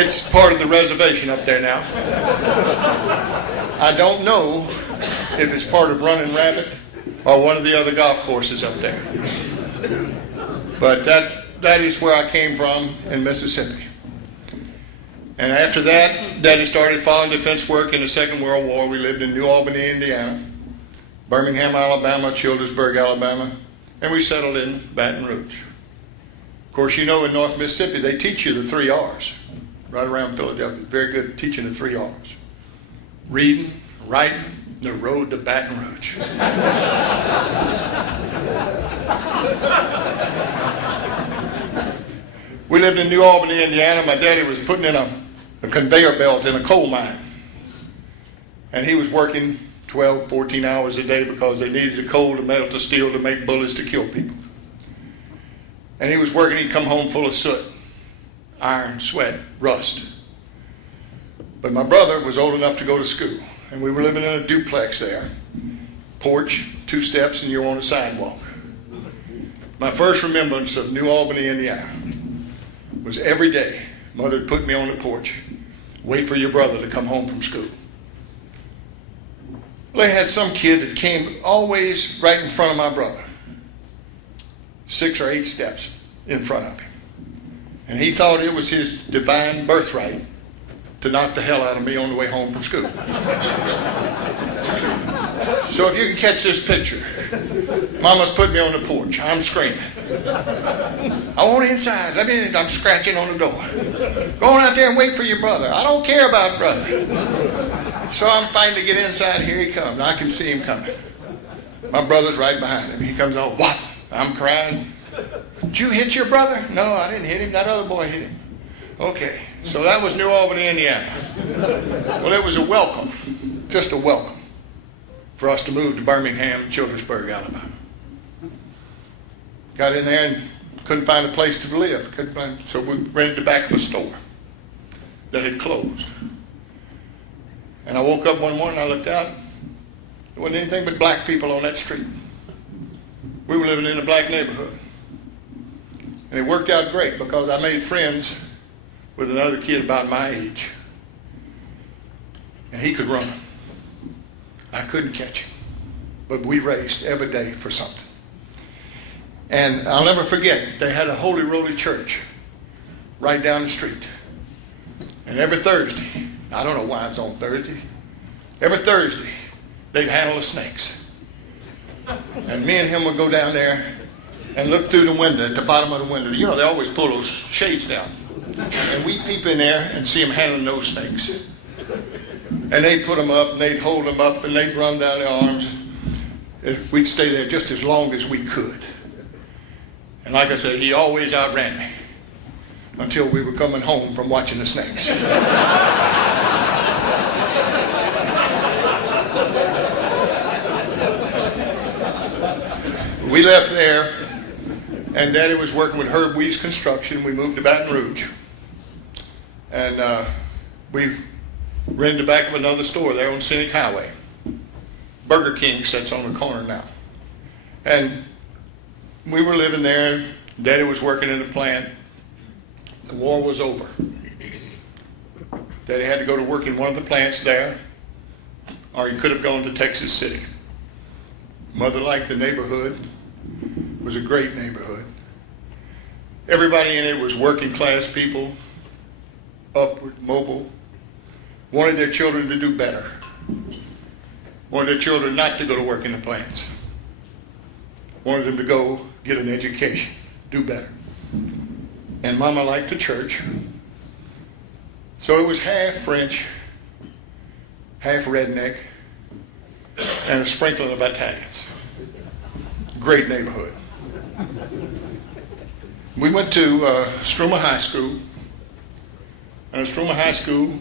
It's part of the reservation up there now. I don't know if it's part of Running Rabbit or one of the other golf courses up there. But that is where I came from in Mississippi. And after that, Daddy started following defense work in the Second World War. We lived in New Albany, Indiana, Birmingham, Alabama, Childersburg, Alabama, and we settled in Baton Rouge. Of course, you know in North Mississippi, they teach you the 3 R's. Right around Philadelphia, very good at teaching the 3 R's. Reading, writing, the road to Baton Rouge. We lived in New Albany, Indiana. My daddy was putting in a conveyor belt in a coal mine. And he was working 12, 14 hours a day because they needed the coal to melt the steel to make bullets to kill people. And he was working, he'd come home full of soot, iron, sweat, rust. But my brother was old enough to go to school, and we were living in a duplex there. Porch, 2 steps, and you're on a sidewalk. My first remembrance of New Albany, Indiana, was every day Mother would put me on the porch, wait for your brother to come home from school. Well, they had some kid that came always right in front of my brother, 6 or 8 steps in front of him. And he thought it was his divine birthright to knock the hell out of me on the way home from school. So if you can catch this picture, Mama's put me on the porch. I'm screaming. I want inside. Let me in. I'm scratching on the door. Go on out there and wait for your brother. I don't care about brother. So I'm fighting to get inside. Here he comes. I can see him coming. My brother's right behind him. He comes on. What? I'm crying. Did you hit your brother? No, I didn't hit him. That other boy hit him. Okay. So that was New Albany, Indiana. Well, it was a welcome. Just a welcome for us to move to Birmingham, Childersburg, Alabama. Got in there and couldn't find a place to live. So we rented the back of a store that had closed. And I woke up one morning, I looked out, there wasn't anything but black people on that street. We were living in a black neighborhood. And it worked out great because I made friends with another kid about my age. And he could run. I couldn't catch him. But we raced every day for something. And I'll never forget, they had a Holy Roly church right down the street. And every Thursday, I don't know why it's on Thursday, every Thursday, they'd handle the snakes. And me and him would go down there and look through the window, at the bottom of the window. You know, they always pull those shades down. And we'd peep in there and see them handling those snakes. And they'd put them up, and they'd hold them up, and they'd run down their arms. We'd stay there just as long as we could. And like I said, he always outran me until we were coming home from watching the snakes. We left there, and Daddy was working with Herb Wees Construction. We moved to Baton Rouge. And we rented the back of another store there on Scenic Highway. Burger King sits on the corner now. And we were living there. Daddy was working in the plant. The war was over. Daddy had to go to work in one of the plants there, or he could have gone to Texas City. Mother liked the neighborhood. It was a great neighborhood. Everybody in it was working class people, upward, mobile, wanted their children to do better, wanted their children not to go to work in the plants, wanted them to go get an education, do better. And Mama liked the church. So it was half French, half redneck, and a sprinkling of Italians. Great neighborhood. We went to Struma High School. And at Struma High School,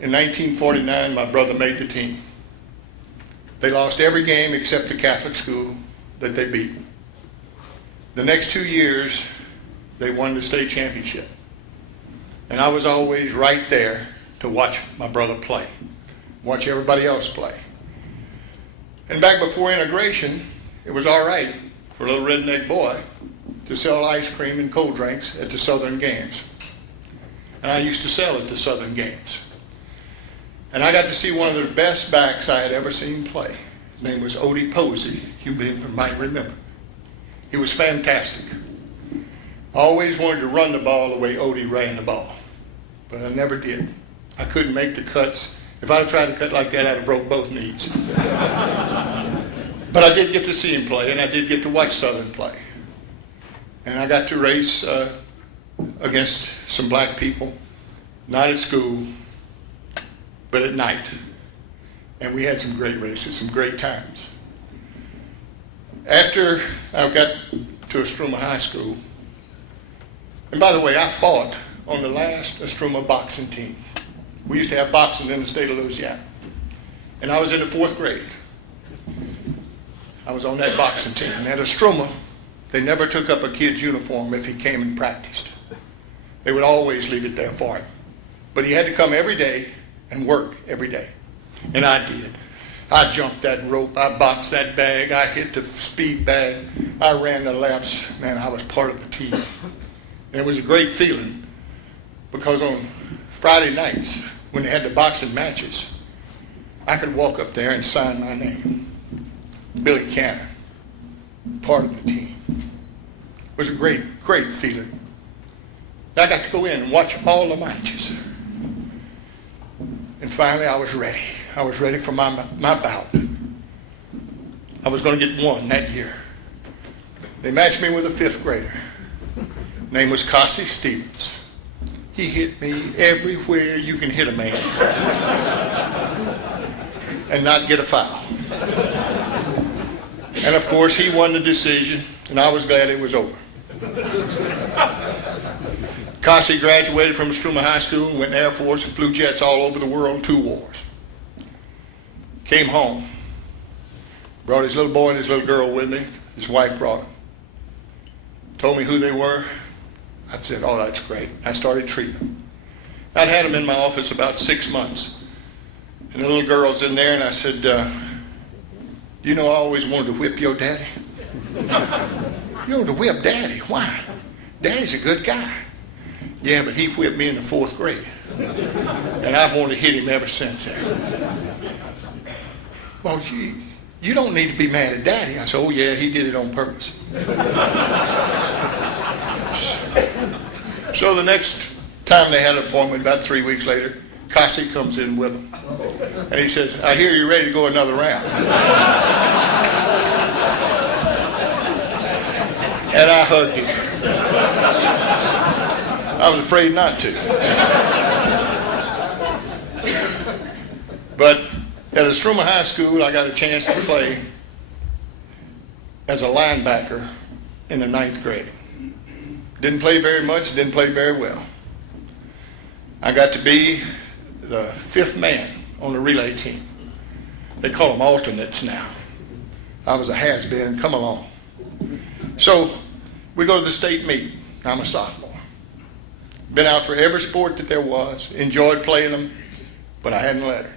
in 1949, my brother made the team. They lost every game except the Catholic school that they beat. The next 2 years, they won the state championship. And I was always right there to watch my brother play, watch everybody else play. And back before integration, it was all right for a little redneck boy to sell ice cream and cold drinks at the Southern games. and I used to sell at the Southern games. And I got to see one of the best backs I had ever seen play. His name was Odie Posey. You might remember. He was fantastic. I always wanted to run the ball the way Odie ran the ball, but I never did. I couldn't make the cuts. If I'd tried to cut like that, I'd have broke both knees. But I did get to see him play, and I did get to watch Southern play. And I got to race against some black people, not at school, but at night. And we had some great races, some great times. After I got to Estruma High School, and by the way, I fought on the last Estruma boxing team. We used to have boxing in the state of Louisiana. And I was in the 4th grade. I was on that boxing team. And at Estruma, they never took up a kid's uniform if he came and practiced. They would always leave it there for him. But he had to come every day and work every day. And I did. I jumped that rope. I boxed that bag. I hit the speed bag. I ran the laps. Man, I was part of the team. And it was a great feeling because on Friday nights, when they had the boxing matches, I could walk up there and sign my name. Billy Cannon, part of the team. It was a great, great feeling. I got to go in and watch all the matches. And finally, I was ready. I was ready for my bout. I was going to get one that year. They matched me with a 5th grader. His name was Cassie Stevens. He hit me everywhere you can hit a man and not get a foul. And of course, he won the decision, and I was glad it was over. Cassie graduated from Estruma High School and went in the Air Force and flew jets all over the world, 2 wars. Came home, brought his little boy and his little girl with me. His wife brought him. Told me who they were. I said, oh, that's great. I started treating them. I'd had them in my office about 6 months. And the little girl's in there, and I said, you know, I always wanted to whip your daddy. You wanted to whip Daddy? Why? Daddy's a good guy. Yeah, but he whipped me in the 4th grade. And I've wanted to hit him ever since then. Well, you don't need to be mad at Daddy. I said, oh, yeah, he did it on purpose. So the next time they had an appointment, about 3 weeks later, Cassie comes in with him. And he says, I hear you're ready to go another round. And I hugged him. I was afraid not to. But at Estruma High School, I got a chance to play as a linebacker in the 9th grade. Didn't play very much, didn't play very well. I got to be the 5th man on the relay team. They call them alternates now. I was a has-been, come along. So we go to the state meet. I'm a sophomore. Been out for every sport that there was, enjoyed playing them, but I hadn't lettered.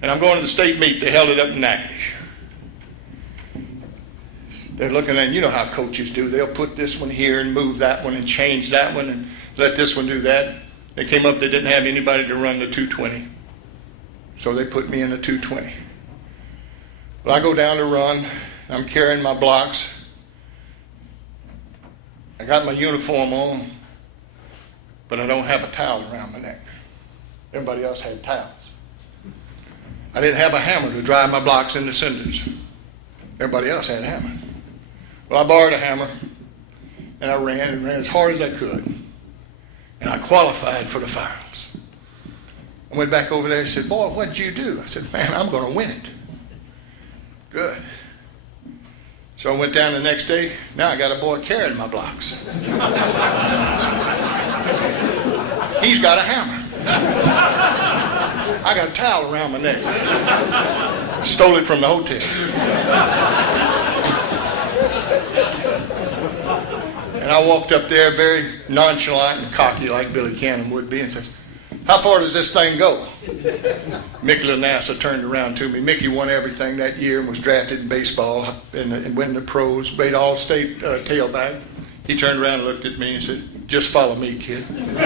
And I'm going to the state meet. They held it up in Natchitoches. They're looking at, you know how coaches do. They'll put this one here and move that one and change that one and let this one do that. They came up, they didn't have anybody to run the 220. So they put me in the 220. Well, I go down to run. I'm carrying my blocks. I got my uniform on, but I don't have a towel around my neck. Everybody else had towels. I didn't have a hammer to drive my blocks into cinders. Everybody else had a hammer. Well, I borrowed a hammer, and I ran as hard as I could. And I qualified for the finals. I went back over there and said, boy, what did you do? I said, man, I'm going to win it. Good. So I went down the next day. Now I got a boy carrying my blocks. He's got a hammer. I got a towel around my neck. Stole it from the hotel. And I walked up there very nonchalant and cocky like Billy Cannon would be and says, how far does this thing go? Mickey Lanassa turned around to me. Mickey won everything that year and was drafted in baseball and went in the pros, played all-state tailback. He turned around and looked at me and said, just follow me, kid. And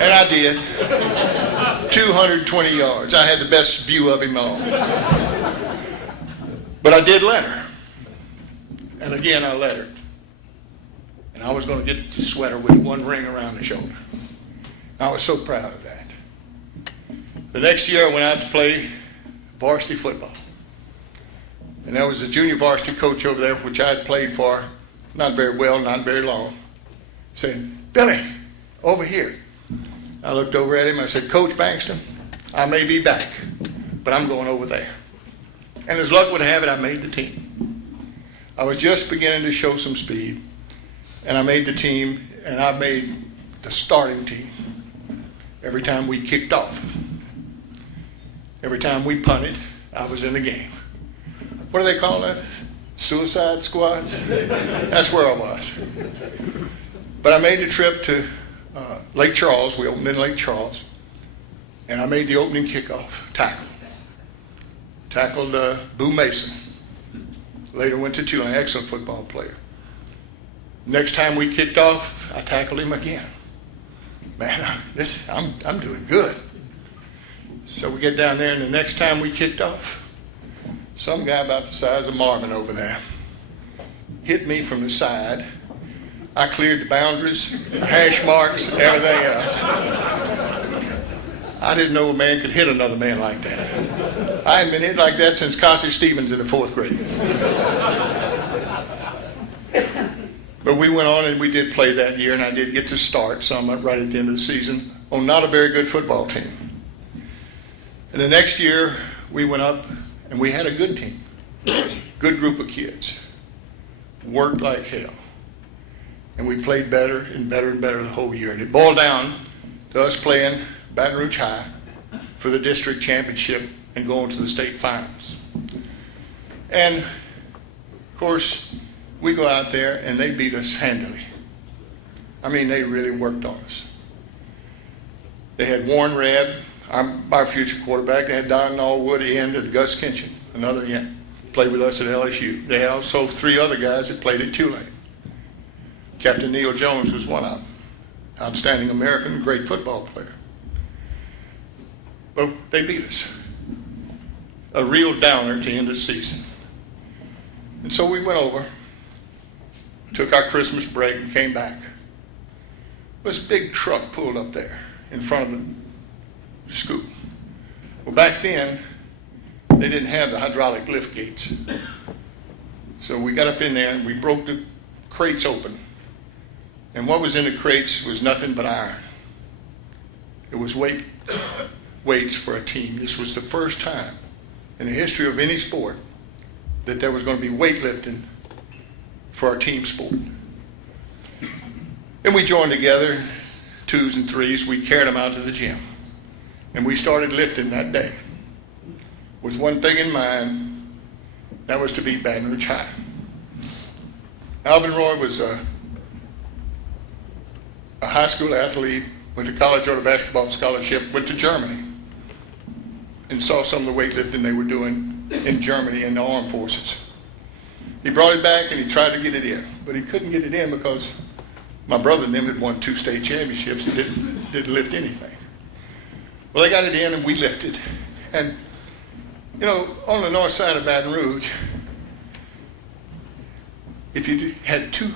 I did. 220 yards. I had the best view of him all. But I did let her. And again, I let her. And I was going to get the sweater with one ring around the shoulder. I was so proud of that. The next year, I went out to play varsity football. And there was a junior varsity coach over there, which I had played for, not very well, not very long, saying, "Billy, over here." I looked over at him. I said, "Coach Bankston, I may be back, but I'm going over there." And as luck would have it, I made the team. I was just beginning to show some speed, and I made the team, and I made the starting team every time we kicked off. Every time we punted, I was in the game. What do they call that? Suicide squads? That's where I was. But I made the trip to Lake Charles. We opened in Lake Charles. And I made the opening kickoff tackle. Tackled Boo Mason. Later went to Tulane, excellent football player. Next time we kicked off, I tackled him again. Man, I'm doing good. So we get down there, and the next time we kicked off, some guy about the size of Marvin over there hit me from the side. I cleared the boundaries, the hash marks, and everything else. I didn't know a man could hit another man like that. I hadn't been hit like that since Cassie Stevens in the 4th grade. But we went on and we did play that year, and I did get to start some right at the end of the season on not a very good football team. And the next year, we went up, and we had a good team, good group of kids, worked like hell. And we played better and better and better the whole year. And it boiled down to us playing Baton Rouge High for the district championship and going to the state finals. And, of course, we go out there, and they beat us handily. I mean, they really worked on us. They had Warren Redd, our future quarterback. They had Don Norwood, end, and Gus Kinchin, another end, played with us at LSU. They had also 3 other guys that played at Tulane. Captain Neil Jones was one of them. Outstanding American, great football player. But they beat us. A real downer to end the season. And so we went over, took our Christmas break, and came back. This big truck pulled up there in front of the school. Well, back then, they didn't have the hydraulic lift gates. So we got up in there and we broke the crates open. And what was in the crates was nothing but iron. It was weights for a team. This was the first time in the history of any sport that there was going to be weightlifting for our team sport. And we joined together, 2s and 3s. We carried them out to the gym. And we started lifting that day with one thing in mind, that was to beat Baton Rouge High. Alvin Roy was a high school athlete, went to college on a basketball scholarship, went to Germany, and saw some of the weightlifting they were doing in Germany in the armed forces. He brought it back and he tried to get it in, but he couldn't get it in because my brother and them had won 2 state championships and didn't lift anything. Well, they got it in and we lifted. And, you know, on the north side of Baton Rouge, if you had 2